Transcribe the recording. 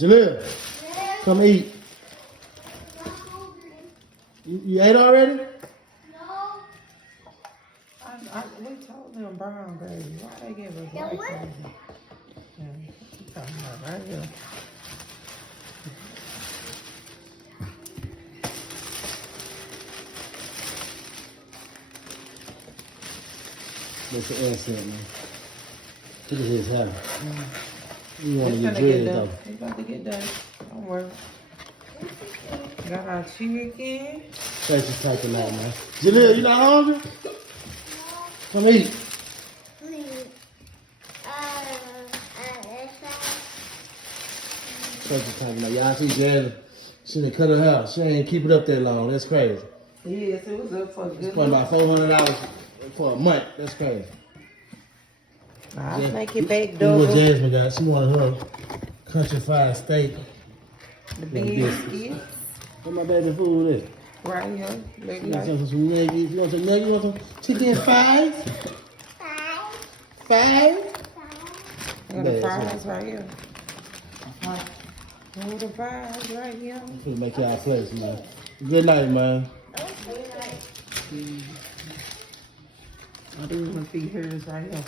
Jaleel, come eat. You ate already? We told them brown, baby. Why they give us white, baby? Yeah, what you talking about right here? That's the accent, man. Look at his hair. You want to It's get gonna get dread, done. though. It's about to get done. Don't worry. Got our chicken. Face is tight tonight, man. Jaleel, you not hungry? Come eat. Face is tight tonight. Y'all see Jaleel, she done cut her hair. She ain't keep it up that long. That's crazy. Yes, it was up for a It's good probably look. about $400 for a month. That's crazy. I'll make it back This is what double. Jasmine got. She wanted her country fried steak. The biscuits. biscuits. What my baby food is? Right here. Look You like want some nuggies? You want some nuggies? You want some chicken fries? Five? the That's fries right here. Oh, the fries right here. We'll make y'all place, man. Good night, man. I do want to see hers right here.